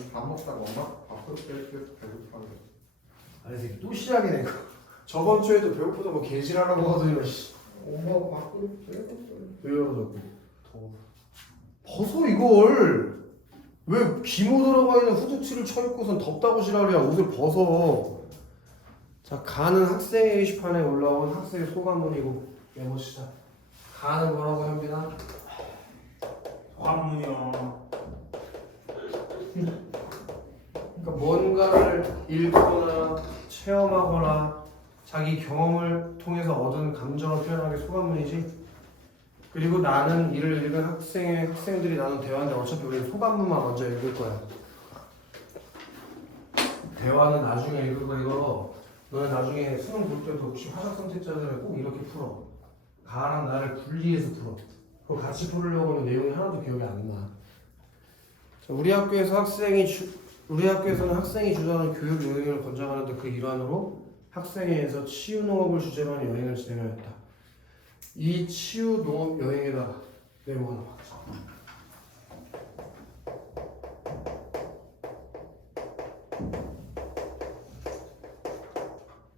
지금 밥 먹다가 엄마 밥도 계속 배고파요. 아니 새끼 또 시작이네 이거. 저번 주에도 배고프다고 개지랄하고 하더니 씨. 엄마 밥그릇 빼갔어요. 왜요 자꾸 더워. 벗어 이걸. 왜 기모 들어가 있는 후드티를 쳐입고선 덥다고 지랄이야. 옷을 벗어. 자, 가는 학생의 게시판에 올라온 학생의 소감문이고 해봅시다. 가는 뭐라고 합니다. 소감문이요. 그러니까 뭔가를 읽거나 체험하거나 자기 경험을 통해서 얻은 감정을 표현하는 게 소감문이지. 그리고 나는 이를 읽은 학생들이 나눈 대화인데 어차피 우리는 소감문만 먼저 읽을 거야. 대화는 나중에 읽을 거이고 너는 나중에 수능 볼 때도 혹시 화작 선택자들을 꼭 이렇게 풀어. 가랑 나를 분리해서 풀어. 그거 같이 풀으려고 하면 내용이 하나도 기억이 안 나. 자, 우리 학교에서는 학생이 주도하는 교육 여행을 권장하는데 그 일환으로 학생회에서 치유 농업을 주제로 한 여행을 진행하였다. 이 치유 농업 여행에다가 네모 하나 박자.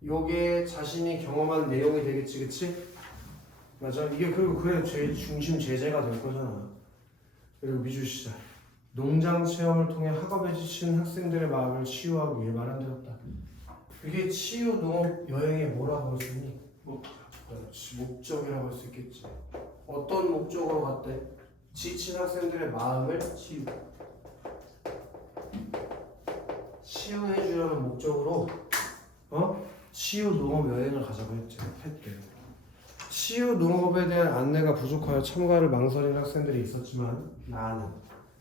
요게 자신이 경험한 내용이 되겠지, 그치? 맞아. 이게 그리고 그래 제일 중심 제재가 될 거잖아. 그리고 미주 시작. 농장 체험을 통해 학업에 지친 학생들의 마음을 치유하기 위해 마련되었다. 이게 치유 농업 여행의 뭐라고 할 수 있니? 목적이라고 할 수 있겠지. 어떤 목적으로 갔대? 지친 학생들의 마음을 치유해 주려는 목적으로 치유 농업 여행을 가자고 했대. 치유 농업에 대한 안내가 부족하여 참가를 망설인 학생들이 있었지만 나는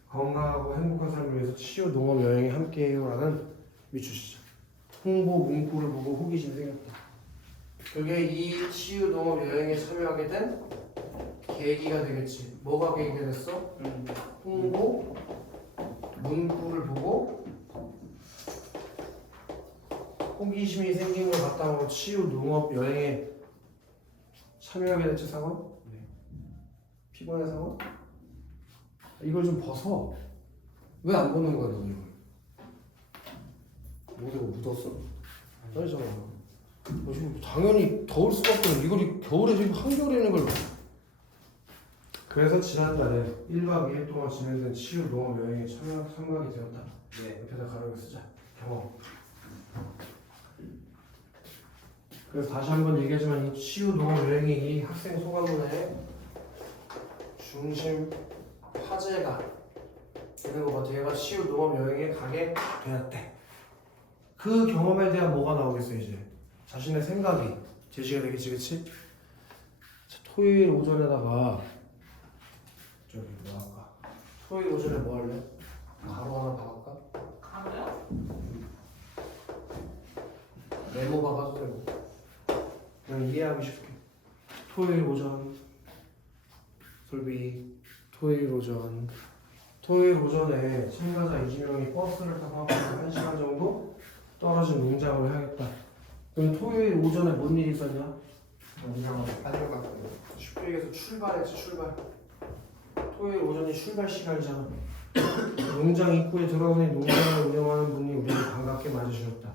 건강하고 행복한 삶을 위해서 치유 농업 여행에 함께해요라는 미추시죠. 홍보 문구를 보고 호기심이 생겼다. 그게 이 치유 농업 여행에 참여하게 된 계기가 되겠지. 뭐가 계기가 됐어? 홍보 문구를 보고 호기심이 생긴 걸 바탕으로 치유 농업 여행에 참여하게 됐지. 상원? 네. 피곤해 상원? 이걸 좀 벗어. 왜 안 벗는 거야 너 이걸? 뭐가 묻었어? 아니잖아. 지금 당연히 더울 수밖에 없는 이걸 겨울에 지금 한겨울에 있는 걸. 그래서 지난달에 1박 2일 동안 진행된 치유 농업 여행에 참가하게 되었다. 네. 옆에다 가로를 쓰자. 경험. 그래서 다시 한번 얘기하지만 이 치유 농업 여행이 이 학생 소감문의 중심 화제가 되는 것 같아. 얘가 치유 농업 여행에 가게 되었대. 그 경험에 대한 뭐가 나오겠어 이제? 자신의 생각이 제시가 되겠지, 그치? 자, 토요일 오전에다가 저기 뭐 할까? 토요일 오전에 뭐 할래? 가로 하나 박을까? 가로요? 네모 박아도 되고 그냥 이해하기 쉽게. 토요일 오전 솔비 토요일 오전에 참가자 20명이 버스를 타고 1시간 정도 떨어진 농장을 해야겠다. 그럼 토요일 오전에 뭔 일이 있었냐? 농장을 다녀갔어요. 쉽게 얘기해서 출발했지. 출발. 토요일 오전이 출발 시간이잖아. 농장 입구에 들어오니 농장을 운영하는 분이 우리를 반갑게 맞으셨다.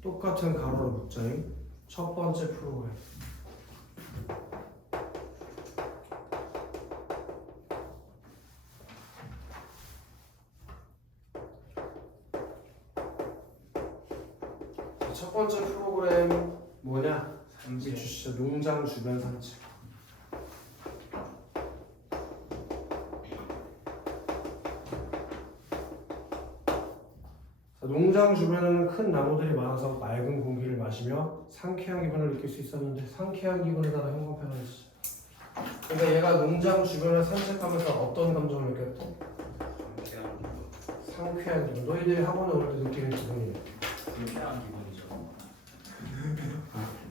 똑같은 가로로 묶자니 첫 번째 프로그램. 첫 번째 프로그램 뭐냐? 산책. 주시죠. 농장 주변 산책. 농장 주변에는 큰 나무들이 많아서 맑은 공기를 마시며 상쾌한 기분을 느낄 수 있었는데 상쾌한 기분에다가 형광펜을 했지. 그러니까 얘가 농장 주변을 산책하면서 어떤 감정을 느꼈대? 상쾌한 기분. 너희들이 학원에 올 때 느끼는 기분이래. 불쾌한 기분이죠.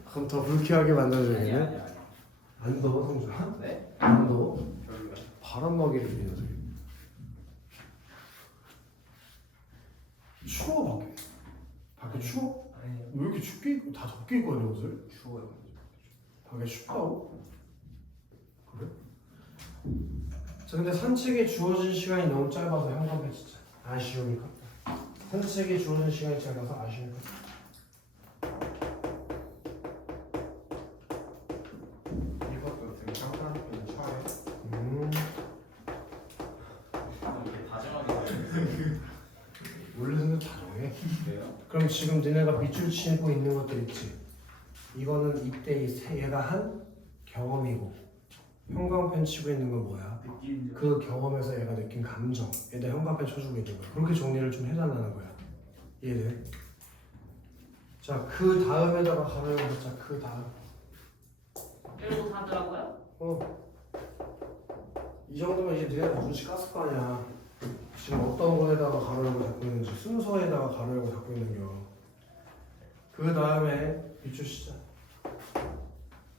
그럼 더 불쾌하게 만들어줘야겠네. 아니. 안 더워 성준아? 네? 안 더워? 별로요. 바람막이를 이 녀석이. 추워 밖에. 밖에 추워? 아니 왜 이렇게 춥게 입고 다 덥게 입고 하냐 옷을? 추워요. 밖에 춥다고? 그래? 자 근데 산책에 주어진 시간이 너무 짧아서 형광펜 진짜 아쉬움이 컸다. 산책이 주어진 시간이 짧아서 아쉬운 것. 이것도 되게 깜깜한 차에. 이게 다정하게 원래는 다정해. 돼요? 그럼 지금 너네가 밑줄 치고 있는 것들 있지? 이거는 이때 얘가 한 경험이고 형광펜 치고 있는 건 뭐야? 느낌 그 경험에서 얘가 느낀 감정 에다 형광펜 쳐주고 있는 거야. 그렇게 정리를 좀 해달라는 거야. 이해돼? 자, 그 다음에다가 가로를 넣자. 그 다음. 이러고 가더라고요? 이 정도면 이제 네가 눈치 깠을 거 아니야. 지금 어떤 거에다가 가로열고 잡고 있는지 순서에다가 가로열고 잡고 있는겨. 그 다음에 밑줄 시작.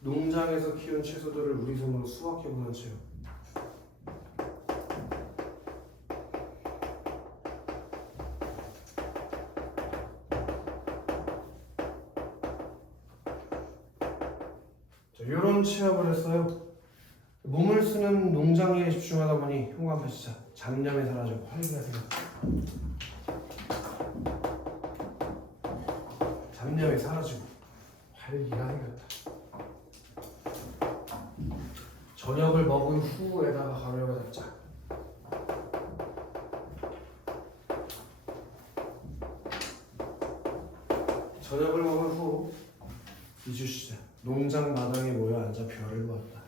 농장에서 키운 채소들을 우리 손으로 수확해보는 체험. 자, 이런 체험을 했어요. 몸을 쓰는 농장 일에 집중하다 보니 형광펜 시작. 잡념이 사라지고 활기가 생겼다. 잡념이 사라지고 활기가 생겼다. 저녁을 먹은 후에다가 가로열고 잡자. 저녁을 먹은 후 이주 시작. 농장 마당에 모여 앉아 별을 보았다.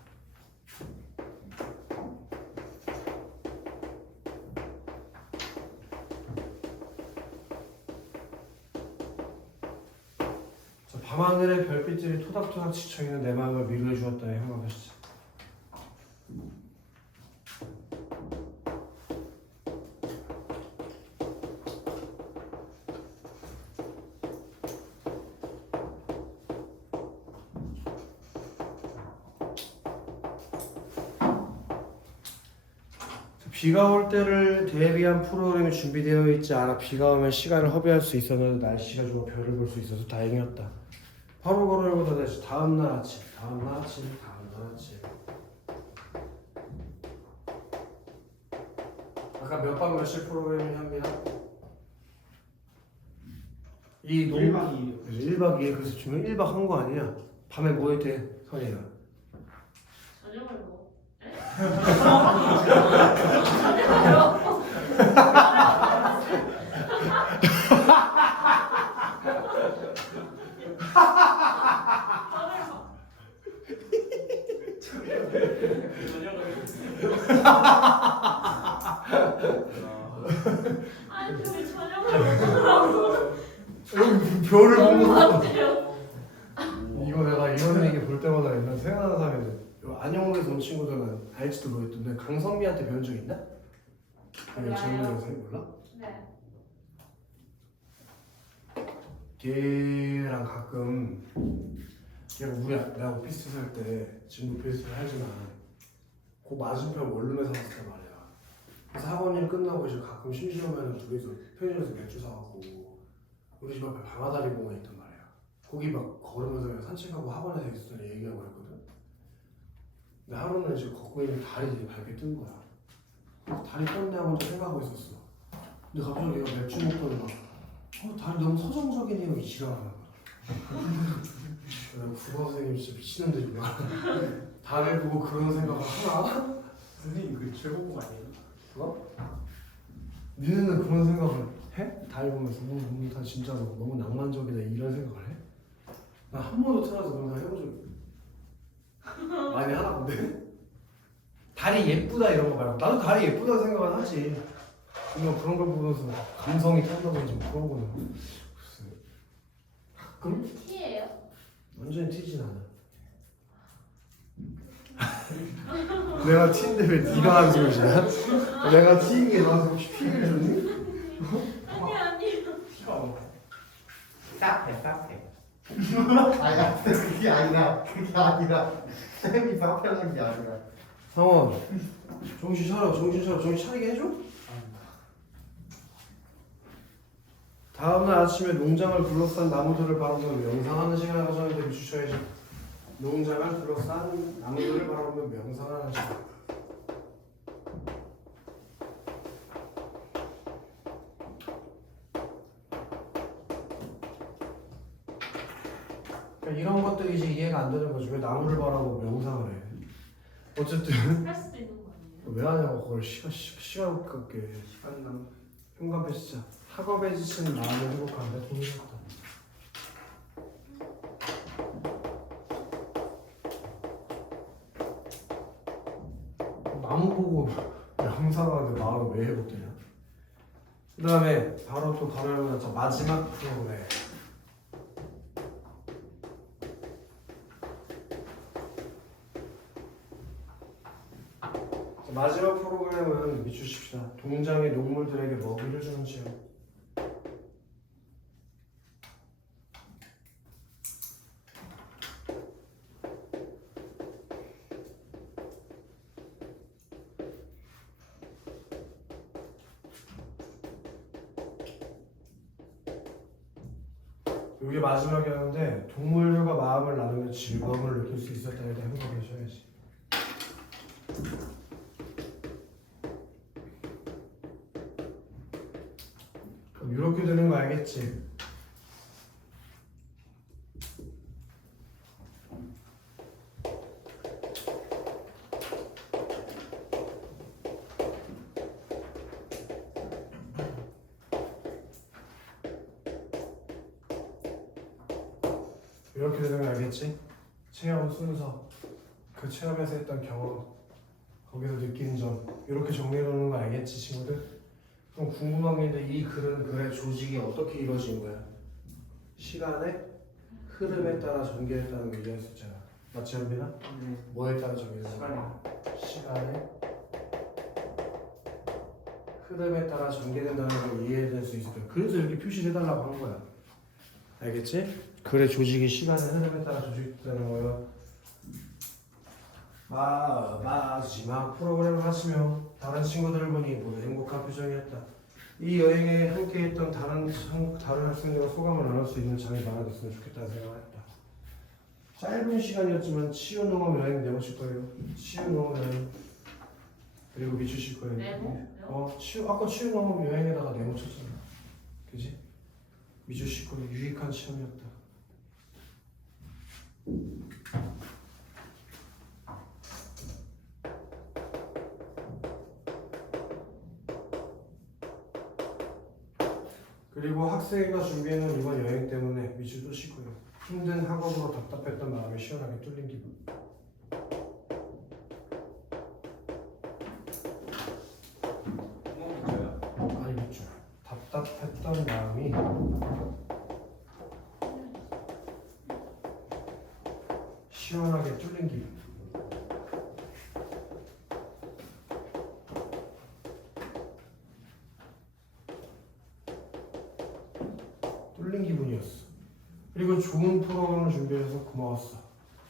자, 밤하늘의 별빛들이 토닥토닥 지쳐있는 내 마음을 위로해 주었다의 형광펜 시작. 비가 올 때를 대비한 프로그램이 준비되어 있지 않아 비가 오면 시간을 허비할 수 있었는데 날씨가 좋아 별을 볼 수 있어서 다행이었다. 바로 걸어오고 다시 다음날 아침, 다음날 아침, 다음날 아침. 아까 몇 박 며칠 프로그램이 합니다. 이 1박 2일 1박 2일 그래서 지금 1박 한 거 아니야? 밤에 뭐 했대 선이가? 저녁을 먹어. 아니 왜 저녁을 먹으라고? 별을 너무 보고 같아요. 이거 내가 이런 얘기 볼 때마다 옛날 생각나는 사람이 있는데 안영국에서 온 친구들은 알지도 모르겠던데 강선미한테 배운 적 있나? 아니 몰라요. 젊은 여성이 몰라? 네. 걔랑 가끔 걔가 내가 오피스 살 때 지금 오피스를 하지만 그 맞은편 원룸에 살았단 말이야. 그래서 학원 일 끝나고 이제 가끔 심심하면 둘이서 편의점에서 맥주 사갖고 우리 집 앞에 방아다리 공원 있단 말이야. 거기 막 걸으면서 그냥 산책하고 학원에서 있었던 얘기하고 그랬거든. 근데 하루는 이제 걷고 있는 달이 되게 밝게 뜬 거야. 그래서 달이 떴네 하고 혼자 생각하고 있었어. 근데 갑자기 얘가 맥주 먹더니 막 달이 너무 서정적이네요 이 지랄하는 거야. 내가 국어 선생님 진짜 미친놈들이 막 달을 보고 그런 생각을 하나? 선생님 그 최고봉 아니에요? 니네는 그런 생각을 해? 달 보면서 다 진짜 너무 낭만적이다 이런 생각을 해? 나 한 번도 태어나서 그런 생각 해본 적이 많이 하나 본데? 달이 예쁘다 이런 거 말고 나도 달이 예쁘다 생각은 하지. 그냥 그런 걸 보면서 감성이 탄다든지 뭐 그런 거는 글쎄 가끔? 티예요? 완전히 튀진 않아. 내가 티인데 왜 네가 하는 소리야? 내가 티인 게 나한테 혹시 피해를 줬니? 아니. 쌉해. 아니야, 그게 아니라 쌤이 쌉하는 게 아니라. 상원 정신 차려 정신 차리게 해줘? 다음날 아침에 농장을 둘러싼 나무들을 바라보며 명상하는 시간을 가졌는데 주셔야지. 농장을 둘러싼 나무들을 바라보며 명상하는 시간. 그러니까 이런 것들이 이제 이해가 안 되는 거지. 왜 나무를 바라보고 명상을 해? 어쨌든 할 수도 있는 거 아니에요? 왜 하냐고 그걸 시간 갖게 시간남. 현관 배치자 학업에 지치는 마음을 행복한데 돈이 없다. 나무 보고 명상하는데 마음이 왜 회복되냐? 그 다음에 바로 또 바로 열어놨죠. 마지막 프로그램. 마지막 프로그램은 미주십시다. 동장의 농물들에게 먹이를 주는 지역. 이게 마지막이었는데 동물들과 마음을 나누며 즐거움을 느낄 수 있었다에 대해 행복해셔야지. 그럼 이렇게 되는 거 알겠지? 이렇게 되는 거 알겠지? 체험 순서, 그 체험에서 했던 경험, 거기서 느낀 점 이렇게 정리해 놓는 거 알겠지 친구들? 그럼 궁금한 게 있는데 이 글은 글의 조직이 어떻게 이루어진 거야? 시간의 흐름에 따라 전개했다는 걸 이해할 수 있잖아. 맞지 현빈아? 네. 뭐에 따라 전개되는 시간이. 거야? 시간의 흐름에 따라 전개된다는 걸 이해할 수 있을 거야. 그래서 이렇게 표시를 해달라고 하는 거야. 알겠지? 글의 조직이 시간의 흐름에 따라 조직되는 거예요. 마지막 프로그램을 하시며 다른 친구들을 보니 모두 행복한 표정이었다. 이 여행에 함께했던 다른 학생들과 소감을 나눌 수 있는 장이 마련됐으면 좋겠다는 생각을 했다. 짧은 시간이었지만 치유농업 여행 내보실 거예요. 치유농업 여행 그리고 미주실 거예요. 네모? 아까 치유농업 여행에다가 네모 쳤잖아. 그지? 미주실 거예요. 유익한 시험이었다. 그리고 학생회가 준비해놓은 이번 여행 때문에 미주도 쉬고요. 힘든 학업으로 답답했던 마음이 시원하게 뚫린 기분. 구멍 있어요? 아니 미주. 답답했던 마음이 시원하게 뚫린 기분. 뚫린 기분이었어. 그리고 좋은 프로그램을 준비해서 고마웠어.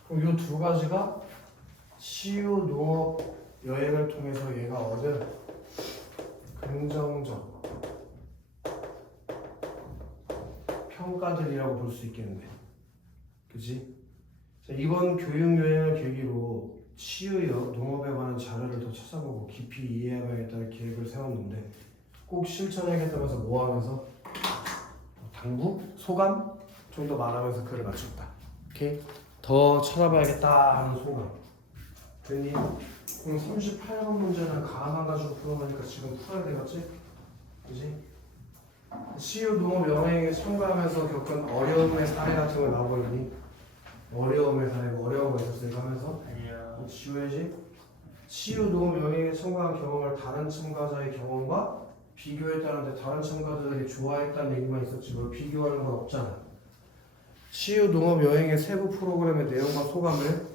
그럼 이 두 가지가 치유 농업 여행을 통해서 얘가 얻은 긍정적 평가들이라고 볼 수 있겠네. 그치? 자, 이번 교육 여행을 계기로 치유 농업에 관한 자료를 더 찾아보고 깊이 이해해봐야겠다는 계획을 세웠는데 꼭 실천해야겠다면서 뭐 하면서? 당부? 소감? 좀 더 말하면서 글을 맞췄다. 오케이? 더 찾아봐야겠다 하는 소감. 됐니? 그럼 38번 문제는 가만 가지고 풀어보니까 지금 풀어야 되겠지? 그지? 치유 농업 여행에 참가하면서 겪은 어려움의 사례 같은 거 나오고 있니? 어려움의 사례, 어려운 거 있었으니까 하면서 아니요. 지워야지. 치유 농업 여행에 참가한 경험을 다른 참가자의 경험과 비교했다는데 다른 참가자들이 좋아했다는 얘기만 있었지 뭘 비교하는 건 없잖아. 치유 농업 여행의 세부 프로그램의 내용과 소감을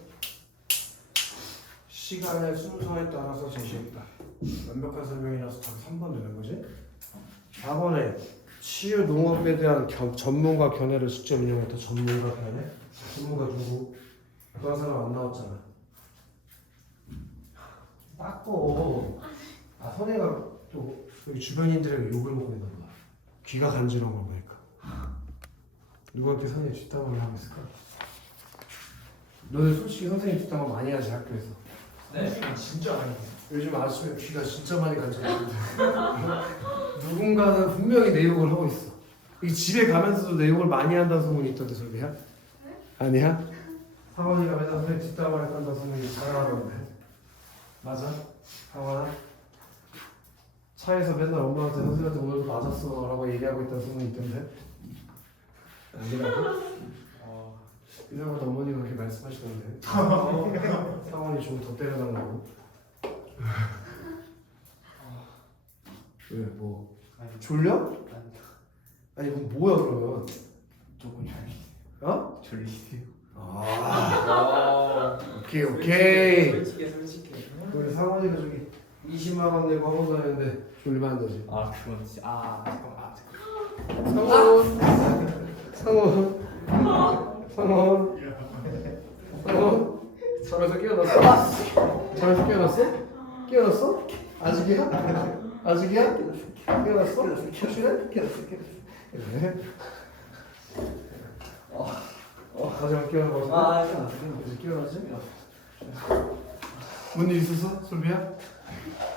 시간의 순서에 따라서 제시했다. 완벽한 설명이라서 답이 3번 되는 거지. 4번에 치유 농업에 대한 전문가 견해를 직접 인용했다. 전문가 견해? 전문가 누구? 그런 사람 안 나왔잖아. 닦고. 아 선혜가 또 여기 주변인들에게 욕을 먹고 있나 봐. 귀가 간지러운 거 보니까. 누구한테 선생님 뒷담화를 하고 있을까? 너는 솔직히 선생님 뒷담화 많이 하지 학교에서. 네. 진짜 많이. 요즘 아침에 귀가 진짜 많이 간지러는데 누군가는 분명히 내 욕을 하고 있어. 이 집에 가면서도 내 욕을 많이 한다는 소문이 있던데 설비야? 아니야? 상원이가 맨날 선생님 뒷담화를 한다 선생님이 자랑하던데. 맞아? 상원아? 차에서 맨날 엄마한테 선생님한테 오늘도 맞았어 라고 얘기하고 있다는 소문이 있던데. 아니라고? 이상하다 어머니가 그렇게 말씀하시던데. 상원이 좀 더 때려달라고. 왜 뭐 졸려? 아니 그럼 뭐야 그러면? 조금 어? 졸리세요. 아 오케이 솔직해. 우리 상원이가 저기 20만 원 내고 학원 다녔는데 졸리면 안 되지. 아 그건 진짜 잠깐만. 상원 잠에서 깨어났어? 잠에서 깨어났어? 깨어났어? 아직이야? 아직이야? 깨어났어? 확실해? 그래? 아직 안 깨어나고 이제 깨어나지? 뭔 일 있었어? 솔비야?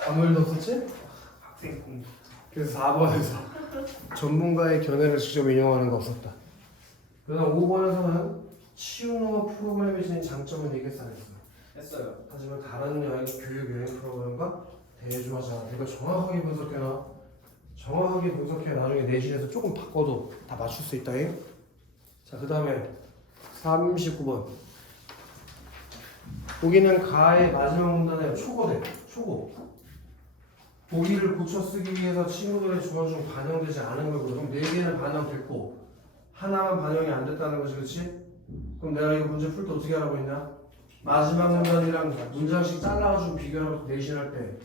아무 일도 없었지? 학생 공부. 그래서 4번에서 전문가의 견해를 직접 인용하는 거 없었다. 그다음 5번에서는 치유노 프로그램이 지닌 장점을 얘기했어 안 했어? 했어요. 하지만 다른 교육 여행 프로그램과 대조하지 않아. 이거 정확하게 분석해놔. 정확하게 분석해 나중에 내신에서 조금 바꿔도 다 맞출 수 있다잉. 자, 그 다음에 39번. 보기는 가의 마지막 문단에 초고돼. 초고. 보기를 고쳐 쓰기 위해서 친구들의 조언 중 반영되지 않은 거고, 그럼 4개는 반영됐고 하나만 반영이 안 됐다는 거지, 그렇지? 그럼 내가 이거 문제 풀 때 어떻게 하라고 했냐? 마지막 문단이랑 문장씩 잘라가지고 비교하고 내신할 때,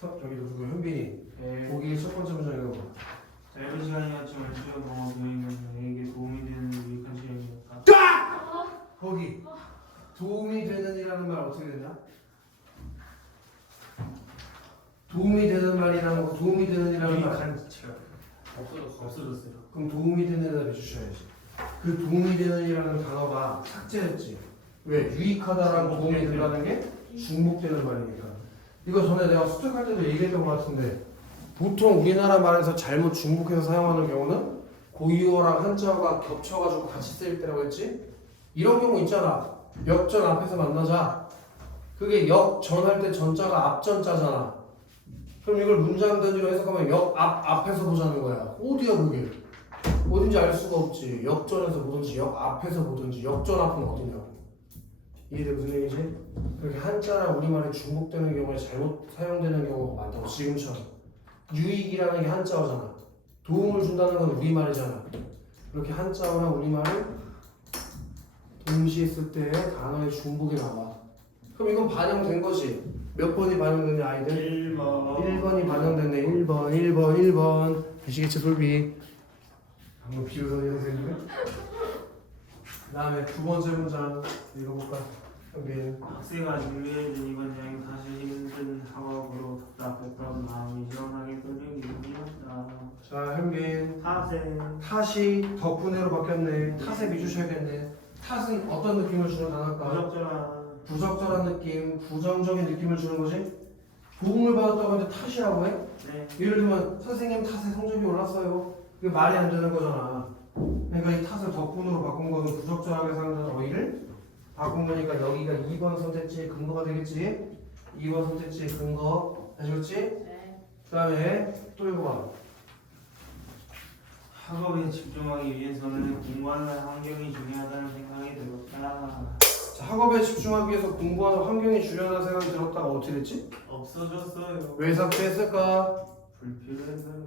저기 누구 현빈이 네. 보기 첫 번째 문장 읽어봐. 짧은 시간이었지만 수요 경험 교육은 나에게 도움이 되는 유익한 시간이었다. 거기 도움이 되는이라는 말 어떻게 되냐? 도움이 되는 말이라는 거, 도움이 되는이라는 말. 유익한 시간. 없어졌어요. 그럼 도움이 되는에다 해주셔야지. 그 도움이 되는이라는 단어가 삭제됐지. 왜? 유익하다라는 도움이 된다는 게 중복되는 말이니까. 이거 전에 내가 수특할 때도 얘기했던 것 같은데, 보통 우리나라 말에서 잘못 중복해서 사용하는 경우는 고유어랑 한자어가 겹쳐가지고 같이 쓰일 때라고 했지? 이런 경우 있잖아. 역전 앞에서 만나자. 그게 역전할 때 전자가 앞전자잖아. 그럼 이걸 문장 단위로 해석하면 앞에서 보자는 거야. 어디야 그게? 어딘지 알 수가 없지. 역전에서 보든지 역 앞에서 보든지 역전 앞은 어디냐고. 이해돼 무슨 얘기지? 그렇게 한자랑 우리말이 중복되는 경우에 잘못 사용되는 경우가 많다고. 지금처럼 유익이라는 게 한자어잖아. 도움을 준다는 건 우리말이잖아. 그렇게 한자어랑 우리말을 동시에 쓸 때 단어의 중복이 나와. 그럼 이건 반영된 거지. 몇 번이 반영됐냐 아이들? 1번. 1번이 반영됐네. 1번. 아시겠지 솔비? 방금 비웃었니 선생님? 그 다음에 두 번째 문장 읽어볼까? 현빈. 학생아 준비해준 이번 여행 다시 힘든 학업으로 답답했던 마음이 시원하게 끌리기 힘들었다. 자 현빈. 하생. 탓이 덕분에로 바뀌었네. 탓에 비주셔야겠네. 탓은 어떤 느낌을 주는 단어일까? 부적절한. 부적절한 느낌, 부정적인 느낌을 주는 거지? 도움을 받았다고 하는데 탓이라고 해? 네. 예를 들면 선생님 탓에 성적이 올랐어요. 이게 말이 안 되는 거잖아. 그러니까 이 탓을 덕분으로 바꾼 거는 부적절하게 사용하는 어휘를 바꾼 거니까 여기가 2번 선택지의 근거가 되겠지? 2번 선택지의 근거 아시겠지? 네. 그 다음에 또 읽어봐. 학업에 집중하기 위해서는 공부하는 환경이 중요하다는 생각이 들었다. 자, 학업에 집중하기 위해서 공부하는 환경이 중요하다는 생각이 들었다가 어떻게 됐지? 없어졌어요. 왜 삭제했을까? 불필요해서요.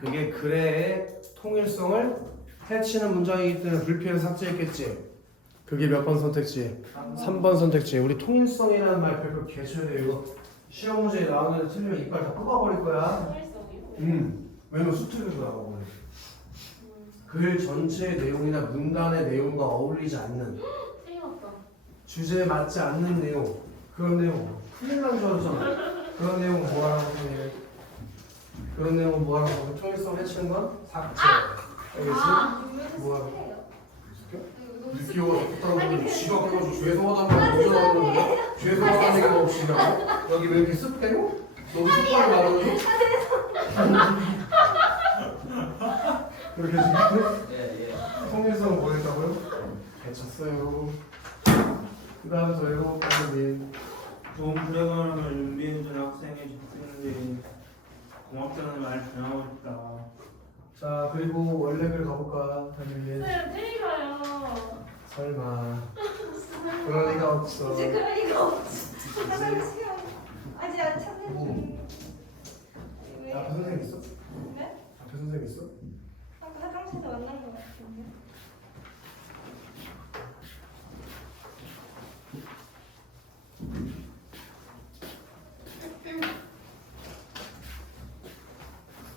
그게 글의 통일성을 해치는 문장이기 때문에 불필요해 삭제했겠지. 그게 몇 번 선택지? 3번 선택지. 우리 통일성이라는 말 별표 개쳐야 돼요. 이거 시험 문제에 나오는데 틀리면 이빨 다 뽑아버릴 거야. 통일성이요? 왜냐면 수특에서 나와버려. 글 전체의 내용이나 문단의 내용과 어울리지 않는, 틀렸다. 주제에 맞지 않는 내용, 그런 내용 큰일 난 줄 알았잖아. 그런 내용 뭐하라고 하니? 그런 내용은 뭐하라고 하니? 통일성 해치는 건 삭제. 알겠지? 뭐하라고? 느끼고 좋다고 하면 지가 그래가지고 죄송하다는 말 먼저 나오는데 죄송하다는 얘기가 없이 나와? 여기 왜 이렇게 습해요? 너무 습하게 말하지? 그렇게 지금 통일성 보냈다고요? 잘 쳤어요. 그 다음 더 읽어볼까요? 좋은 프로그램을 준비해준 학생들이 고맙다는 말 전하고 싶다. 자, 그리고 원래글 가볼까? 담임님. 네, 때리가요. 설마. 그럴 리가 없어. 이제 그럴 리가 없지. 화장실 아직 안 찾는 중. 앞에 선생님 있어? 네? 앞에 선생님 있어? 아까 화장실에서 만난 것 같은데.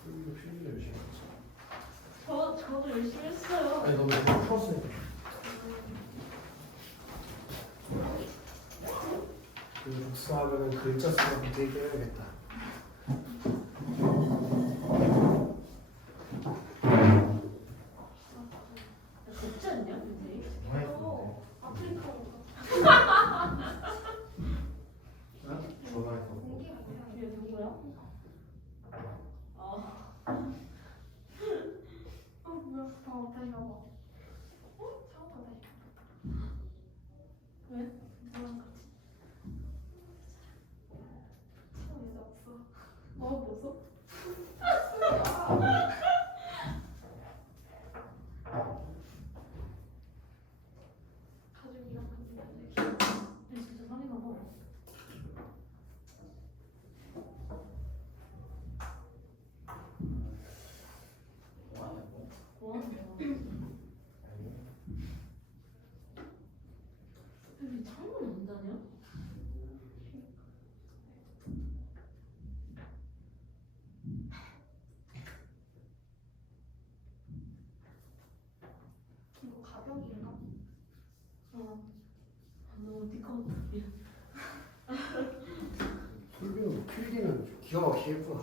이거 필기 열심히 했지. 저도 열심히 했어요. 아니, 너무 이거 풀었으니까. 그 복수하면은 글자 수가 되게 해야겠다. 덥지 않냐, 근데? 아프리카인가? 전화해서. 얘 누구야? 뭐야? 다시 봐봐. 잠깐 다시. 왜? 누구랑 같이? 왜 없어? 보소? 가족이랑 같이 다녀야지. 진짜 상이나 봐. 여기 창문 안 다녀? 이거 가격인가? 너무 띠꺼웠다. 솔비는 필기는 기가 막히게 했구나.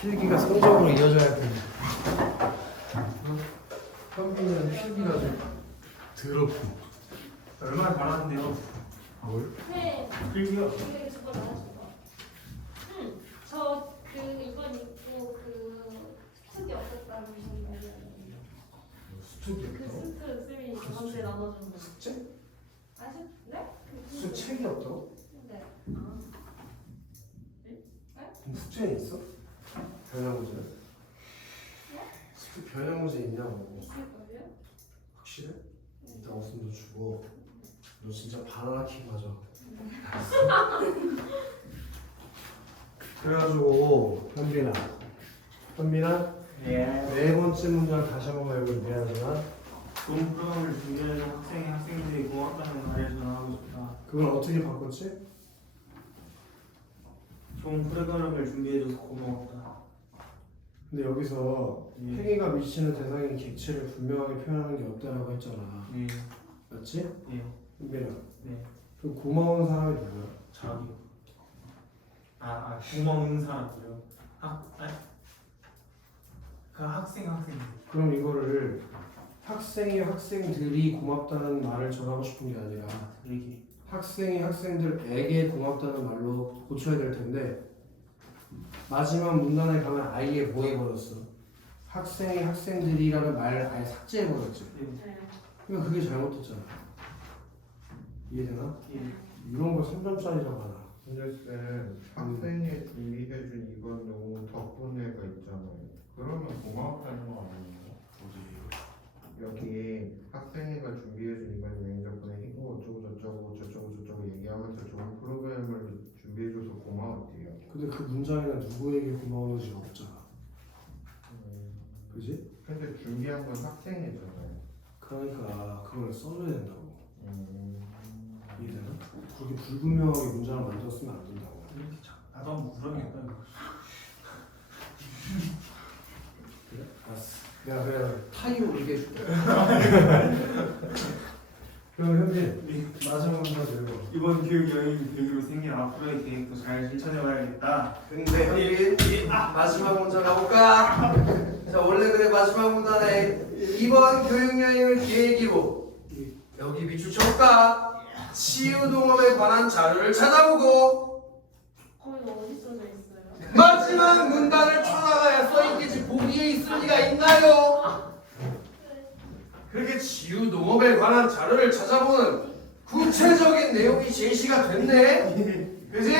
필기가 성적으로 이어져야 돼. 현빈이는 필기가 좀 더럽고. 얼마나 잘하는데요? 뭘? 네. 필기요. 이게 저거 나와준다. 저 이건 있고 스튜디 없었다는 거. 수책이 그 없다고? 스트 쌤이 저한테 나눠준 거. 숙제? 아직 네? 수책이 없다고? 네. 그럼 숙제는 있어? 변형문제는? 숙제 변형문제 있냐고. 있을 거예요? 확실해? 이따 없으면 너 죽어. 너 진짜 바나나 킥 맞아. 그래가지고 현빈아 네. 네 번째 문장을 다시 한번 외우고 미안하지만 좋은 프로그램을 준비해준 학생들이 고맙다는 말을 전하고 싶다. 그걸 어떻게 바꿨지? 좋은 프로그램을 준비해줘서 고마웠다. 근데 여기서 행위가 미치는 대상인 객체를 분명하게 표현하는 게 없다라고 했잖아. 네. 맞지? 네. 현빈아 네. 그 고마운 사람이 누구야? 자기요. 고마운 사람이요. 그 학생. 그럼 이거를 학생들이 고맙다는 말을 전하고 싶은 게 아니라 얘기. 학생이 학생들에게 고맙다는 말로 고쳐야 될 텐데 마지막 문단에 가면 아예 뭐 해버렸어? 학생이 학생들이라는 말을 아예 삭제해버렸지. 네. 그러니까 그게 잘못했잖아. 이해되나? 예. 이런 걸 3점짜리라고 하나. 근데 쌤 학생이 준비해준 이건 너무 덕분에가 있잖아요. 그러면 고마웠다는 거 아니에요? 여기 학생회가 준비해준 이건 여행 덕분에 이거 어쩌고 저쩌고 얘기하면서 좋은 프로그램을 준비해줘서 고마웠대요. 근데 그 문장에는 누구에게 고마운지 없잖아. 그지? 근데 준비한 건 학생회잖아요. 그러니까 그걸 써줘야 된다고. 이해되나? 그렇게 불분명하게 문장을 만들었으면 안 된다고. 나도 한번 물어야겠다. 그래? 알았어. 내가 그래 타이로 울게 해줄게. 그럼 현진 마지막 문장 읽어. 이번 교육 여행이 계기로 생긴 앞으로의 계획도 잘 실천해봐야겠다. 근데 현진 마지막 문장 가볼까? 자 원래 그래 마지막 문단에 이번 교육여행을 계기로 여기 밑줄 쳐볼까? 치유동업에 관한 자료를 찾아보고 거기가 어디 써져 있어요? 마지막 문단을 찾아가야 써있겠지. 보기에 있을 리가 있나요? 관한 자료를 찾아보는 구체적인 내용이 제시가 됐네. 그지?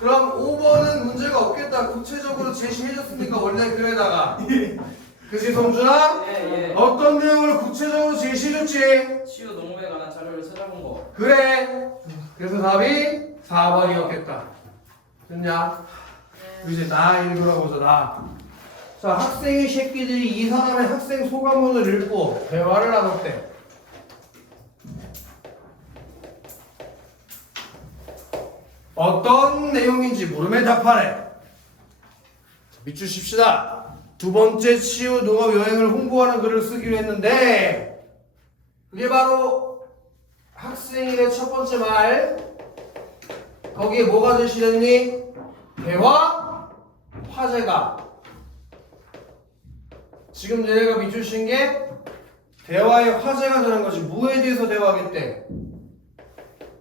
그럼 5번은 문제가 없겠다. 구체적으로 제시해줬으니까 원래 글에다가. 그지 성준아? 예, 예. 어떤 내용을 구체적으로 제시해줬지? 치유 농업에 관한 자료를 찾아본 거. 그래. 그래서 답이 4번이었겠다. 됐냐? 이제 나 읽으러 보자. 나. 자, 학생의 새끼들이 이 사람의 학생 소감문을 읽고 대화를 나눴대. 어떤 내용인지 물음에 답하래. 밑주십시다. 두 번째 치유 농업 여행을 홍보하는 글을 쓰기로 했는데 그게 바로 학생의 첫 번째 말. 거기에 뭐가 제시됐니? 대화, 화제가. 지금 얘네가 밑주신 게 대화의 화제가 되는 거지. 뭐에 대해서 대화하겠대?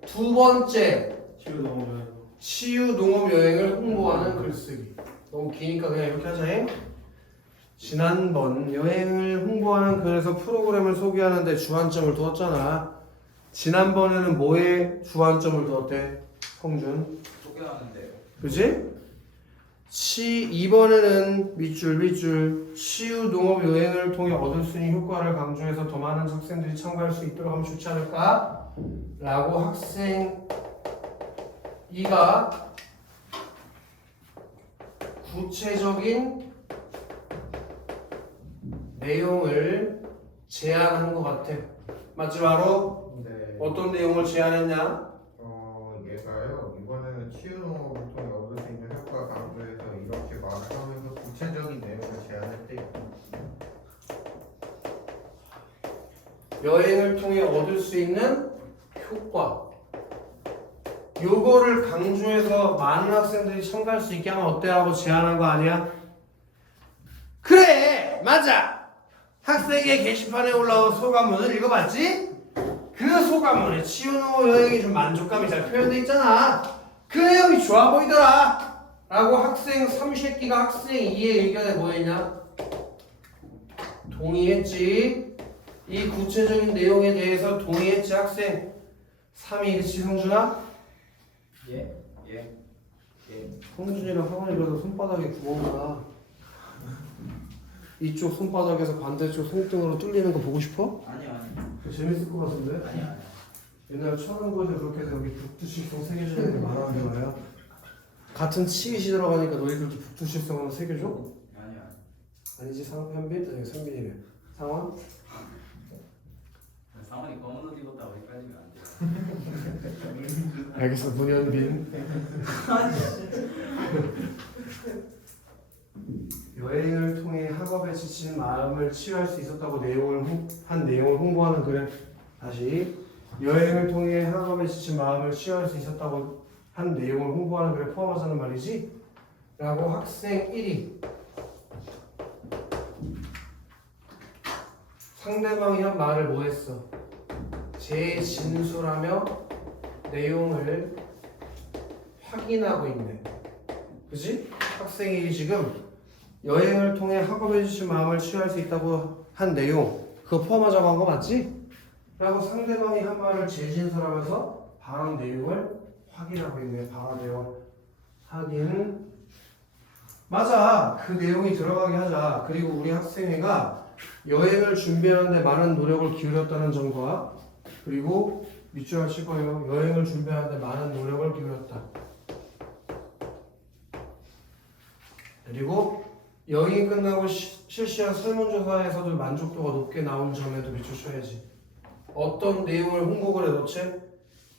두 번째 치유 너무 좋아요. 치유 농업 여행을 홍보하는 글쓰기. 너무 기니까 그냥 이렇게 하자. 지난번 여행을 홍보하는 글에서 프로그램을 소개하는데 주안점을 두었잖아. 지난번에는 뭐에 주안점을 두었대? 성준. 소개하는데요. 그지? 이번에는 밑줄 치유 농업 여행을 통해 얻을 수 있는 효과를 강조해서 더 많은 학생들이 참가할 수 있도록 하면 좋지 않을까? 라고 학생 2가 구체적인 내용을 제안한 것 같아. 맞지 바로? 네. 어떤 내용을 제안했냐? 얘가요. 이번에는 치유 농업을 통해 얻을 수 있는 효과 강조해서 이렇게 말을 하면서 구체적인 내용을 제안했대요. 여행을 통해 얻을 수 있는 효과. 요거를 강조해서 많은 학생들이 참가할 수 있게 하면 어때라고 제안한 거 아니야? 그래! 맞아! 학생의 게시판에 올라온 소감문을 읽어봤지? 그 소감문에 치유농업 여행이 좀 만족감이 잘 표현돼 있잖아. 그 내용이 좋아 보이더라 라고 학생 3새끼가 학생 2의 의견에 뭐했냐? 동의했지. 이 구체적인 내용에 대해서 동의했지 학생 3이. 그치 성준아? 예, 예, 예. 성준이랑 학원이 그래도 손바닥에 구멍이 나. 이쪽 손바닥에서 반대쪽 손등으로 뚫리는 거 보고 싶어? 아니요, 아니요. 그거 재밌을 것 같은데? 아니요, 아니요. 옛날 천안고에서 그렇게 해서 여기 북두실성 새겨주는 게 많았는 거야. 같은 치읓이 들어가니까 너희들도 북두실성 하나 새겨줘? 아니요, 아니요. 아니지 현빈? 아니 선빈이네. 상원? 상원이 검은 옷 입었다고 헷갈리면 안 돼요. 알겠어 문현빈. 여행을 통해 학업에 지친 마음을 치유할 수 있었다고 한 내용을 홍보하는 글에 다시 여행을 통해 학업에 지친 마음을 치유할 수 있었다고 한 내용을 홍보하는 글에 포함하자는 말이지? 라고 학생 1이 상대방이 한 말을 뭐 했어? 재진술하며 내용을 확인하고 있네. 그지? 학생 1이 지금 여행을 통해 학업에 지친 마음을 치유할 수 있다고 한 내용 그거 포함하자고 한 거 맞지? 라고 상대방이 한 말을 재진술하면서 발언 내용을 확인하고 있네. 발언 내용 확인. 맞아. 그 내용이 들어가게 하자. 그리고 우리 학생회가 여행을 준비하는데 많은 노력을 기울였다는 점과 그리고 밑줄 하실 거예요. 여행을 준비하는데 많은 노력을 기울였다. 그리고 여행이 끝나고 실시한 설문조사에서도 만족도가 높게 나온 점에도 밑줄 쳐야지. 어떤 내용을 홍보글에 넣지?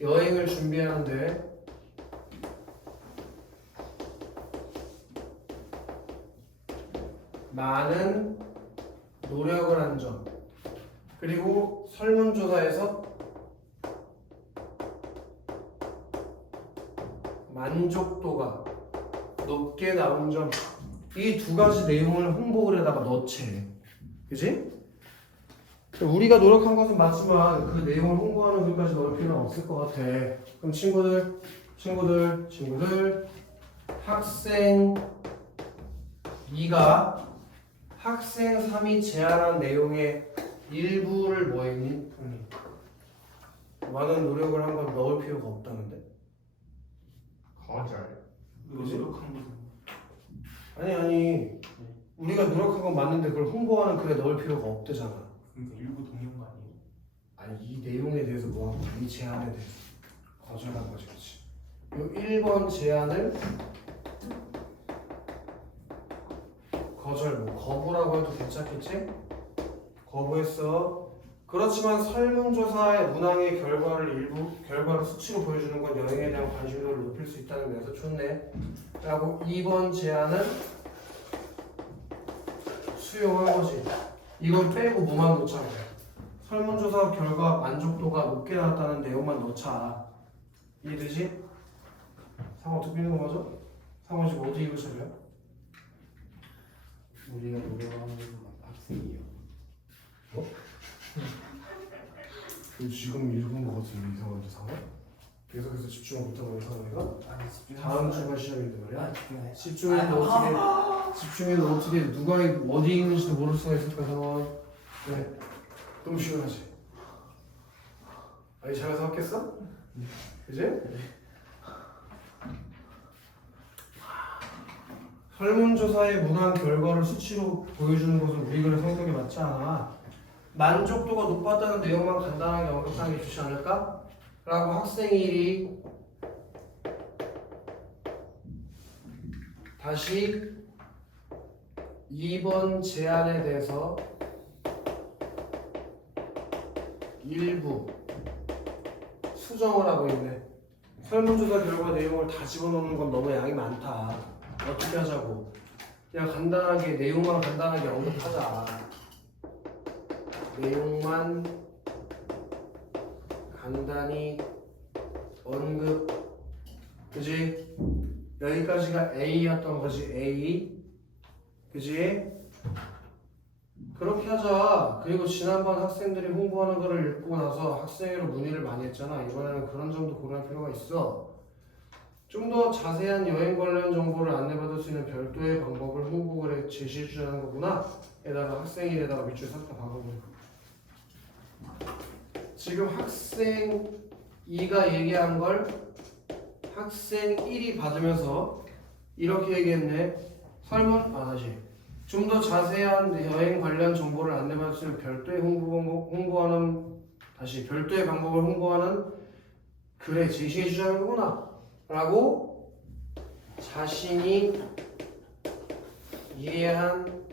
여행을 준비하는데 많은 노력을 한 점. 그리고 설문조사에서 만족도가 높게 나온 점. 이 두 가지 내용을 홍보글에다가 넣지. 그지? 우리가 노력한 것은 맞지만 그 내용을 홍보하는 글까지 넣을 필요는 없을 것 같아. 그럼 친구들 학생 2가 학생 3이 제안한 내용에 일부를 뭐 했니? 많은 노력을 한 건 넣을 필요가 없다는데? 거절. 그지? 노력한 거. 아니 우리가 노력한 건 맞는데 그걸 홍보하는 글에 넣을 필요가 없대잖아. 그러니까 일부 동의한 거 아니에요? 아니 이 내용에 대해서 뭐하고 이 제안에 대해서 거절한 거지. 그렇지. 이 1번 제안을 거절, 뭐 거부라고 해도 괜찮겠지? 거부했어. 그렇지만 설문조사의 문항의 결과를 수치로 보여주는 건 여행에 대한 관심도를 높일 수 있다는 면에서 좋네. 라고 2번 제안은 수용한 거지. 이걸 빼고 뭐만 넣자. 설문조사 결과 만족도가 높게 나왔다는 내용만 넣자. 이해되지? 상호 어떻게 있는 거 맞아? 상호 지금 어디 입을 차려야? 우리가 노력하는 학생이요. 지금 읽은 거 같은데 이상한데 상호? 계속해서 집중을 못하고 있는 상호가? 아니 집중. 다음 주가 시험인데 말이야? 아 집중해. 집중해도 어떻게 누가 어디 있는지도 모를 수가 있을까 상황. 네. 너무 시원하지? 아니 잘해서 왔겠어? 그지? 설문조사의 문항 결과를 수치로 보여주는 것은 우리 글의 성격에 맞지 않아. 만족도가 높았다는 내용만 간단하게 언급하는 게 좋지 않을까? 라고 학생일이 다시 2번 제안에 대해서 일부 수정을 하고 있네. 설문조사 결과 내용을 다 집어넣는 건 너무 양이 많다. 어떻게 하자고? 그냥 간단하게 내용만 간단하게 언급하자. 내용만 간단히 언급. 그지? 여기까지가 A였던 거지. A. 그지? 그렇게 하자. 그리고 지난번 학생들이 홍보하는 거를 읽고 나서 학생회로 문의를 많이 했잖아. 이번에는 그런 점도 고려할 필요가 있어. 좀 더 자세한 여행 관련 정보를 안내받을 수 있는 별도의 방법을 홍보글에 제시해 주자는 거구나. 에다가 학생일에다가 밑줄 싹 다 박아보자. 지금 학생 2가 얘기한 걸 학생 1이 받으면서 이렇게 얘기했네. 다시. 좀 더 자세한 여행 관련 정보를 안내받을 수 있는 별도의 별도의 방법을 홍보하는 글에 제시해 주자는 거구나. 라고 자신이 이해한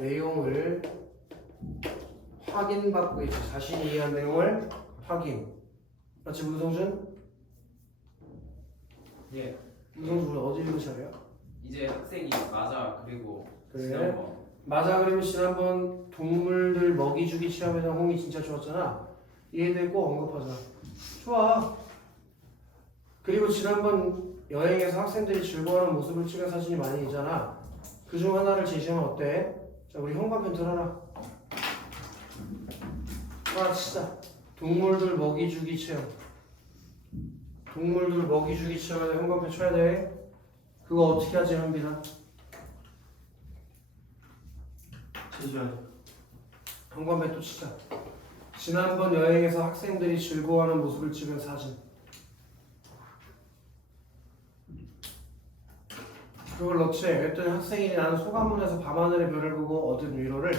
내용을 확인받고 있지. 자신이 이해한 내용을 확인. 맞지 문성준? 예. 문성준 어디 있는 차례야? 이제 학생이 맞아. 그리고 그래. 지난번 맞아. 그리고 지난번 동물들 먹이주기 시험에서 홍이 진짜 좋았잖아. 이해되고 언급하자. 좋아. 그리고 지난번 여행에서 학생들이 즐거워하는 모습을 찍은 사진이 많이 있잖아. 그중 하나를 제시하면 어때? 자, 우리 현관편 들어라. 치자. 동물들 먹이주기 체험. 동물들 먹이주기 체험에 현관편 쳐야 돼. 그거 어떻게 하지, 현빈아? 제시하죠. 현관편 또 치자. 지난번 여행에서 학생들이 즐거워하는 모습을 찍은 사진. 그걸 넣지. 그랬더니 학생이 나는 소감문에서 밤하늘의 별을 보고 얻은 위로를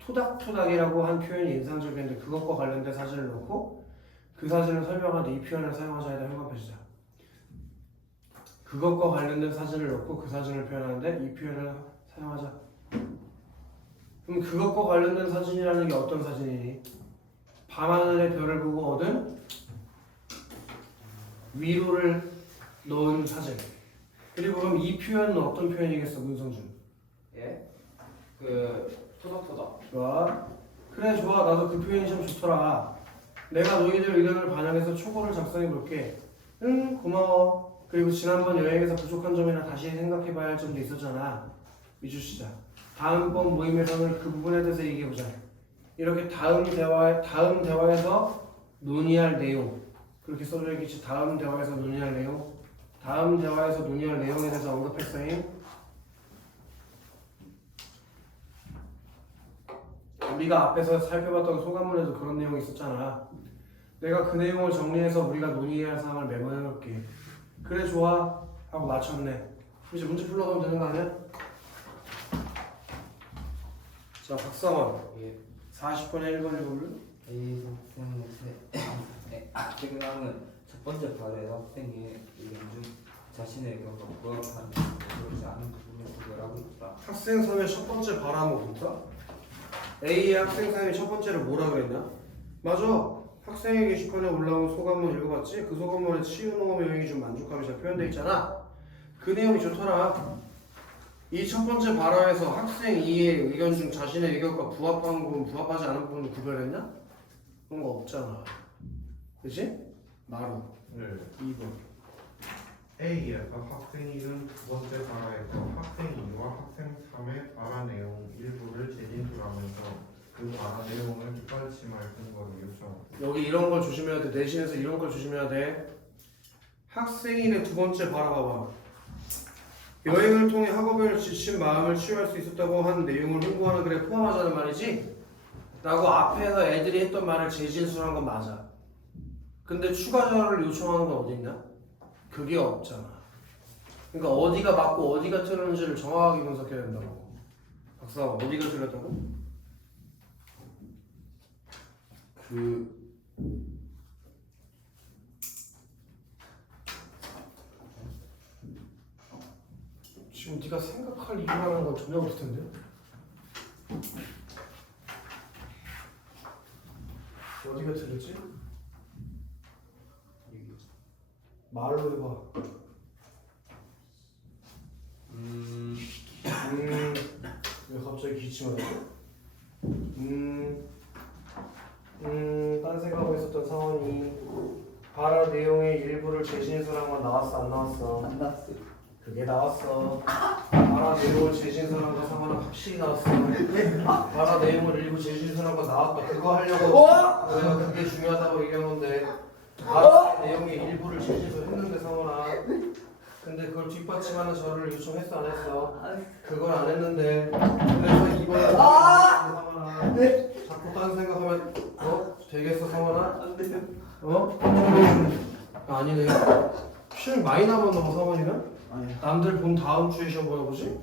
토닥토닥이라고 한 표현이 인상적이었는데 그것과 관련된 사진을 넣고 그 사진을 설명하는데 이 표현을 사용하자 해다 현관편이자. 그것과 관련된 사진을 넣고 그 사진을 표현하는데 이 표현을 사용하자. 그럼 그것과 관련된 사진이라는 게 어떤 사진이니? 밤하늘의 별을 보고 얻은 위로를 넣은 사진. 그리고 그럼 이 표현은 어떤 표현이겠어, 문성준? 예? 그 토닥토닥. 좋아. 그래, 좋아. 나도 그 표현이 참 좋더라. 내가 너희들 의견을 반영해서 초고를 작성해 볼게. 응, 고마워. 그리고 지난번 여행에서 부족한 점이나 다시 생각해봐야 할 점도 있었잖아. 미주 시작. 다음번 모임에서는 그 부분에 대해서 얘기해보자. 이렇게 다음 대화에서 논의할 내용. 그렇게 써줘야겠지. 다음 대화에서 논의할 내용. 다음 대화에서 논의할 내용에 대해서 언급했어요. 우리가 앞에서 살펴봤던 소감문에도 그런 내용이 있었잖아. 내가 그 내용을 정리해서 우리가 논의해야 할 사항을 메모해놓을게. 그래 좋아 하고 맞췄네. 이제 문제 풀러가면 되는 거 아니야? 자 박상원 예. 40번에 1번 읽어볼래? A 학생의 학생은 첫 번째 발에 학생의 의견 중 자신의 의견과 부합한 그렇지 않은 부분을 구별하고 있다. 학생 3의 첫 번째 바람은 뭘까? A의 학생 3의 첫 번째를 뭐라 그랬냐? 맞아. 학생의 게시판에 올라온 소감문 읽어봤지? 그 소감문에 치유농업 여행이 좀 만족함이 잘 표현되어 있잖아. 그 내용이 좋더라. 이 첫 번째 발화에서 학생 2의 의견 중 자신의 의견과 부합한 부분, 부합하지 않은 부분을 구별했냐? 그런 거 없잖아. 그치? 마루. 네. 2번. A에서 학생 1은 두 번째 발화에서 학생 2와 학생 3의 발화 내용 일부를 재진술하면서 그 발화 내용을 뒷받침할 근거를 요청합니다. 여기 이런 걸 조심해야 돼. 내신에서 이런 걸 조심해야 돼. 학생인의 두 번째 바라봐봐. 여행을 통해 학업에 지친 마음을 치유할 수 있었다고 한 내용을 홍보하는 글에 포함하자는 말이지? 라고 앞에서 애들이 했던 말을 재진술한 건 맞아. 근데 추가 자료를 요청하는 건 어디 있냐? 그게 없잖아. 그러니까 어디가 맞고 어디가 틀렸는지를 정확하게 분석해야 된다고. 박사가 어디가 틀렸다고? 지금 네가 생각할 이유라는 건 전혀 없을 텐데. 어디가 틀렸지? 말로 해봐. 왜 갑자기 기침을 하지? 딴 생각하고 있었던 상황이 발화 내용의 일부를 재신술한 건 나왔어 안 나왔어? 안 났어요. 그게 나왔어. 발화 내용을 재신술한 거 상황은 확실히 나왔어. 발화 내용을 일부 재신술한 거 나왔다. 그거 하려고 내가 그게 중요하다고 얘기한 건데 발화 내용의 일부를 재신술했는데 상황아. 근데 그걸 뒷받침하는 자료를 요청했어 안 했어? 그걸 안 했는데 그래서 이번에 상원아 자꾸 딴 생각하면 되겠어 상원아? 안 돼요. 아니네. 시험 많이 남았나 봐 상원이는? 아니요. 남들 본 다음 주에 시험 보나 보지?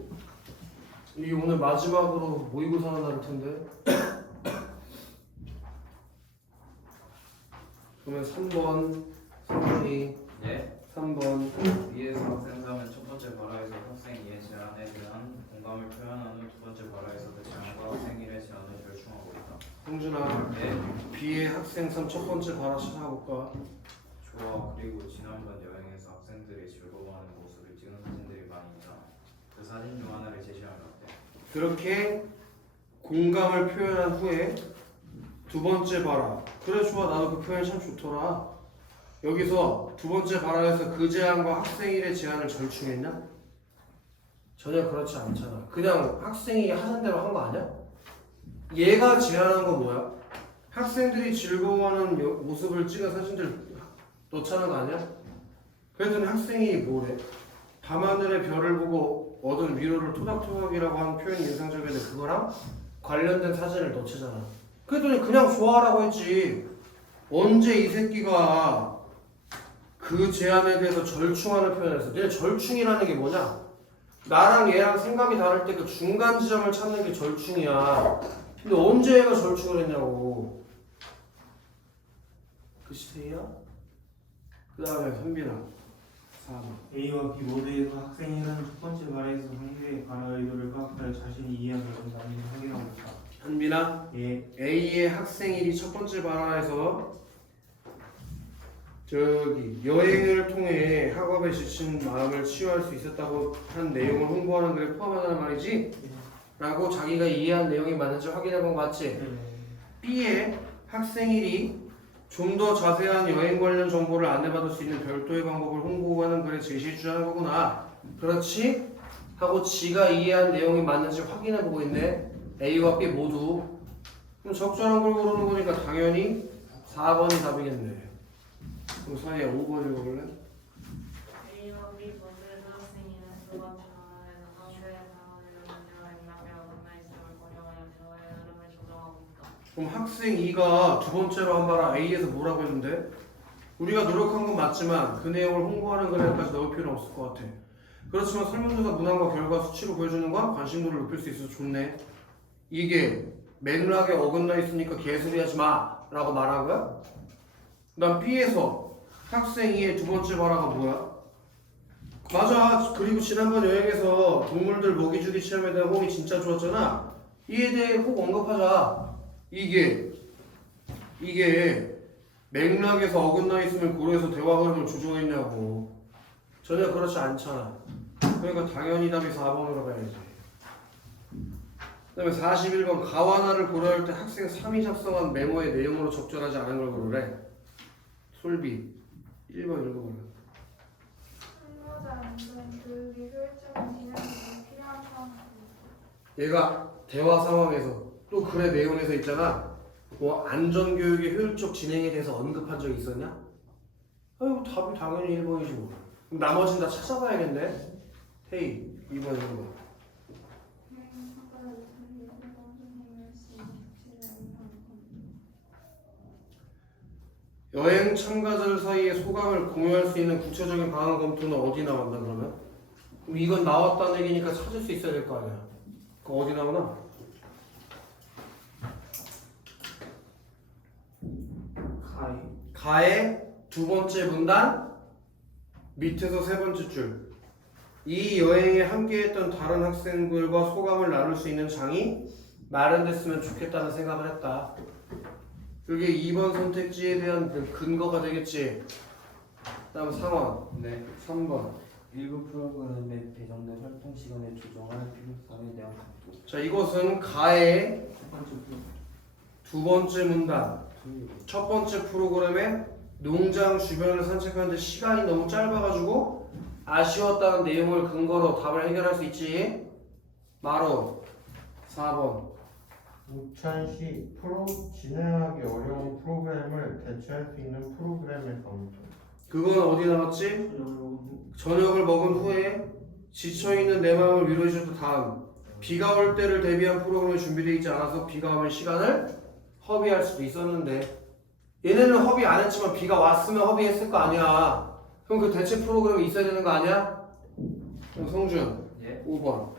이 오늘 마지막으로 모의고사 하는 날일 텐데. 그러면 3번 상준이 예. 3번 위에서 학생 3은 첫 번째 발화에서 학생 2의 제안에 대한 공감을 표현한 후 두 번째 발화에서 그 제안과 학생 1의 제안을 절충하고 있다. 성준아 예. B의 학생 3 첫 번째 발화 찾아볼까? 좋아. 그리고 지난번 여행에서 학생들이 즐거워하는 모습을 찍은 사진들이 많이 있잖아. 그 사진 중 하나를 제시하면 어때? 그렇게 공감을 표현한 후에 두 번째 발화. 그래 좋아 나도 그 표현 참 좋더라. 여기서 두 번째 발화에서 그 제안과 학생 1의 제안을 절충했냐? 전혀 그렇지 않잖아. 그냥 학생이 하는 대로 한 거 아니야? 얘가 제안한 건 뭐야? 학생들이 즐거워하는 모습을 찍은 사진들 넣자는 거 아니야? 그랬더니 학생이 뭐래? 밤하늘의 별을 보고 얻은 위로를 토닥토닥이라고 하는 표현이 인상적인데 그거랑 관련된 사진을 넣자잖아. 그랬더니 그냥 좋아하라고 했지. 언제 이 새끼가 그 제안에 대해서 절충하는 표현을 했어. 얘 절충이라는 게 뭐냐? 나랑 얘랑 생각이 다를 때 그 중간 지점을 찾는 게 절충이야. 근데 언제 얘가 절충을 했냐고. 그 시세야? 그 다음에 선빈아 4번. A와 B 모두에서 학생 1은 첫 번째 발화에서 상대의 발화 의도를 파악하여 자신이 이해한 것은 확인하고 있다. 한빈아 예. A의 학생 1이 첫 번째 발화에서 저기 여행을 통해 학업에 지친 마음을 치유할 수 있었다고 한 내용을 홍보하는 글에 포함하다는 말이지? 라고 자기가 이해한 내용이 맞는지 확인해본 거 맞지? B의 학생 1이 좀 더 자세한 여행 관련 정보를 안내받을 수 있는 별도의 방법을 홍보하는 글에 제시해 주자는 거구나. 그렇지? 하고 지가 이해한 내용이 맞는지 확인해보고 있네. A와 B 모두. 그럼 적절한 걸 고르는 거니까 당연히 4번이 답이겠네. 그럼 사이에 5번 읽어볼래? A와 B 모두에서 학생이는 두 번째 방안에서 상대의 상황을 여행이라며 만나 있음을 고려하여 대화의 흐름을 조정하고 그럼 학생 2가 두 번째로 한 바라 A에서 뭐라고 했는데? 우리가 노력한 건 맞지만 그 내용을 홍보하는 글에까지 넣을 필요는 없을 것 같아. 그렇지만 설문조사 문항과 결과 수치로 보여주는 건 관심도를 높일 수 있어서 좋네. 이게 맥락에 어긋나 있으니까 개소리 하지 마 라고 말한 거야? 난 B에서 학생 2의 두 번째 바라가 뭐야? 맞아. 그리고 지난번 여행에서 동물들 먹이주기 체험에 대한 호응이 진짜 좋았잖아. 이에 대해 꼭 언급하자. 이게 맥락에서 어긋나 있으면 고려해서 대화 흐름을 조정했냐고. 전혀 그렇지 않잖아. 그러니까 당연히 답이 4번으로 가야지. 그 다음에 41번 가와나를 고려할 때 학생 3이 작성한 메모의 내용으로 적절하지 않은 걸 고르래. 솔비 1번 읽어볼래. 승무자 안전 교육이 효율적인 진행에 필요한 사항. 얘가 대화 상황에서 또 글의 내용에서 있잖아. 뭐 안전교육의 효율적 진행에 대해서 언급한 적이 있었냐? 아유 답이 당연히 1번이지 뭐. 그럼 나머지는 다 찾아봐야겠네. 헤이 2번 읽어봐. 여행 참가자들 사이에 소감을 공유할 수 있는 구체적인 방안 검토는 어디 나왔나 그러면? 그럼 이건 나왔다는 얘기니까 찾을 수 있어야 될 거 아니야. 그거 어디 나오나? 가의 두 번째 문단 밑에서 세 번째 줄. 이 여행에 함께했던 다른 학생들과 소감을 나눌 수 있는 장이 마련됐으면 좋겠다는 생각을 했다. 그게 2번 선택지에 대한 근거가 되겠지. 다음 상황. 네. 3번. 일부 프로그램에 배정된 활동 시간을 조정할 필요성에 대한 검토. 자, 이것은 가의 두 번째 문단. 첫 번째 프로그램에 농장 주변을 산책하는데 시간이 너무 짧아가지고 아쉬웠다는 내용을 근거로 답을 해결할 수 있지. 바로 4번. 우천시 진행하기 어려운 프로그램을 대체할 수 있는 프로그램의 검토. 그건 어디 나왔지? 저녁을 먹은 후에 지쳐있는 내 마음을 위로해주던 다음 비가 올 때를 대비한 프로그램이 준비되어 있지 않아서 비가 오면 시간을 허비할 수도 있었는데 얘네는 허비 안 했지만 비가 왔으면 허비했을 거 아니야. 그럼 그 대체 프로그램이 있어야 되는 거 아니야? 그럼 성준 예? 5번.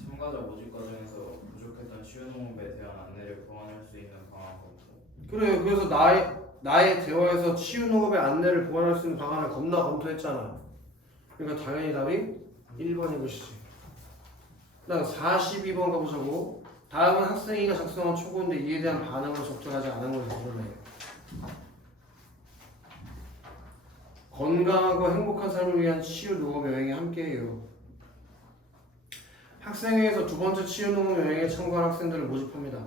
참가자 모집 과정에서 부족했던 쉬운 호흡에 대한 안내를 보완할 수 있는 방안 검토. 그래, 그래서 나의 대화에서 치유농업의 안내를 보완할 수 있는 방안을 겁나 검토했잖아. 그러니까 당연히 답이 1번인 것이지. 그다음 42번 가보자고. 다음은 학생이가 작성한 초고인데 이에 대한 반응으로 적절하지 않은 것을 고르네. 건강하고 행복한 삶을 위한 치유농업 여행에 함께해요. 학생회에서 두 번째 치유농업 여행에 참가한 학생들을 모집합니다.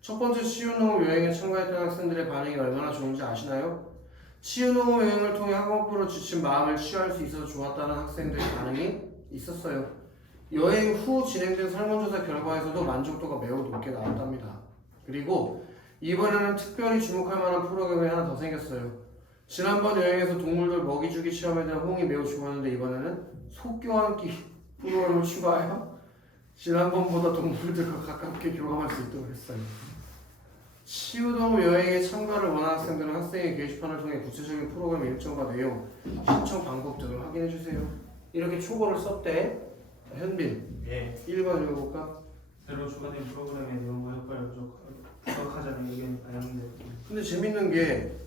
첫 번째 치유농업 여행에 참가했던 학생들의 반응이 얼마나 좋은지 아시나요? 치유농업 여행을 통해 학업으로 지친 마음을 치유할 수 있어서 좋았다는 학생들의 반응이 있었어요. 여행 후 진행된 설문조사 결과에서도 만족도가 매우 높게 나왔답니다. 그리고 이번에는 특별히 주목할 만한 프로그램이 하나 더 생겼어요. 지난번 여행에서 동물들 먹이주기 체험에 대한 호응이 매우 좋았는데 이번에는 속교환기 프로그램을 추가하여 지난번보다 동물들과 가깝게 교감할 수 있도록 했어요. 치유동업 여행에 참가를 원하는 학생들은 학생의 게시판을 통해 구체적인 프로그램 일정과 내용, 신청 방법 등을 확인해주세요. 이렇게 초고를 썼대. 자, 현빈 예. 1번 읽어볼까? 새로 추가된 프로그램의 내용과 효과를 부족하자는 의견이 반영된. 근데 재밌는 게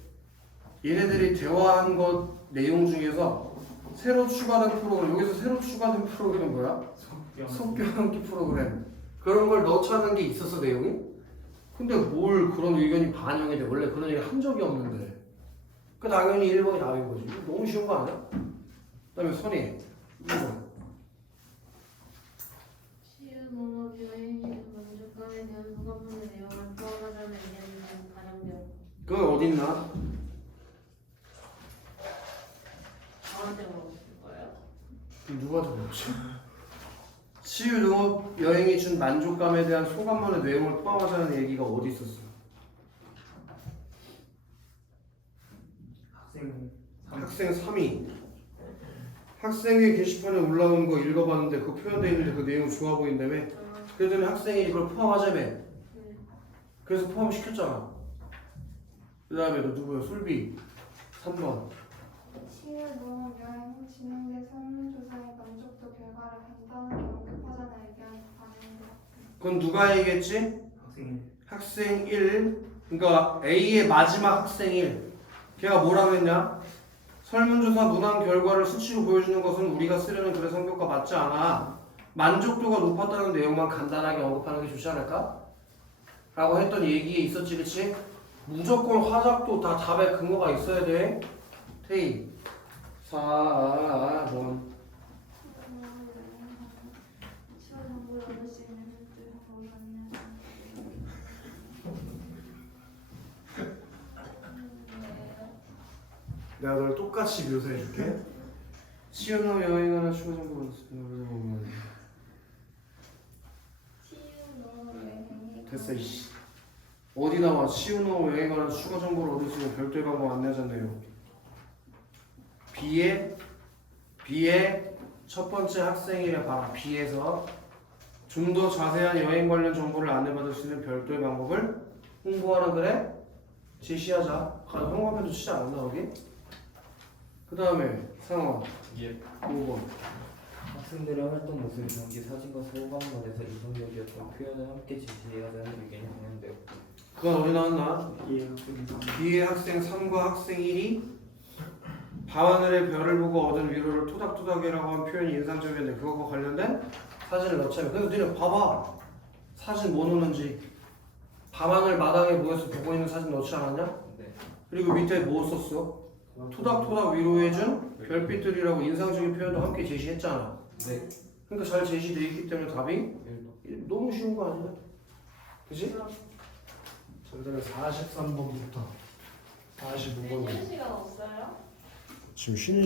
얘네들이 대화한 것 내용 중에서 새로 추가된 프로그램, 여기서 새로 추가된 프로그램 뭐야? 속교환기 프로그램. 그런 걸 넣자는 게 있었어 내용이? 근데 뭘 그런 의견이 반영이 돼? 원래 그런 얘기 한 적이 없는데. 그 당연히 1번이 답인 거지. 너무 쉬운 거 아니야? 그 다음에 선희 2번. 치유농업 여행에서 만족감에 대한 소감문의 내용을 포함하자는 의견이 반영되었다. 그건 어디 있나? 저한테 물어보실 거예요? 누구한테 물어보지? 치유농업 여행이 준 만족감에 대한 소감문의 내용을 포함하자는 얘기가 어디 있었어? 학생 3위. 학생의 게시판에 올라온 거 읽어봤는데 그 표현되어 있는데 그 내용 좋아 보인다며? 그랬더니 학생이 이걸 포함하자며? 그래서 포함시켰잖아. 그 다음에 너 누구야? 술비 3번. 치유 농업 여행 진행된 설문조사의 만족도 결과를 간단하게 언급하자는 의견이 반영돼. 그건 누가 얘기했지? 학생이 학생 1. 그러니까 A의 마지막 학생 1. 걔가 뭐라고 했냐? 설문조사 문항 결과를 수치로 보여주는 것은 우리가 쓰려는 글의 성격과 맞지 않아. 만족도가 높았다는 내용만 간단하게 언급하는 게 좋지 않을까? 라고 했던 얘기에 있었지, 그치? 무조건 화작도 다 답에 근거가 있어야 돼. 테이 4번. 치유 정보를 얻을 수 있는 것들 방법이 아니냐. 내가 널 똑같이 묘사해 줄게. 시연호 여행하나 추가 정보가 있으면 치유 농업 여행이 됐어 이씨. 어디 나와? 시우노 여행하나 추가 정보를 얻을 수 있는 별도의 방법 안내하잖아요. B의 첫 번째 학생이래 봐라. B에서 좀 더 자세한 여행 관련 정보를 안내받을 수 있는 별도의 방법을 홍보하라 그래? 제시하자. 형광펜도 치지 않았나 거기? 그 다음에 상원 예. 5번. 학생들의 활동 모습이 전기 사진과 소감만에서 이성적이었던 표현을 함께 제시해야 되는 의견이 반영되었고 그건 어디 나왔나? 예 학생이 B의 학생 3과 학생 1이 밤하늘의 별을 보고 얻은 위로를 토닥토닥이라고 한 표현이 인상적이었는데 그것과 관련된 사진을 넣자면 근데 너네 봐봐 사진 뭐 넣는지 밤하늘 마당에 모여서 보고 있는 사진 넣지 않았냐? 네. 그리고 밑에 뭐 썼어? 토닥토닥 위로해준 별빛들이라고 인상적인 표현도 함께 제시했잖아. 네. 그러니까 잘 제시돼 있기 때문에 답이 너무 쉬운 거 아니야? 그치? 정답은 43번부터 45번 쉬는 시간 없어요? 지금 쉬는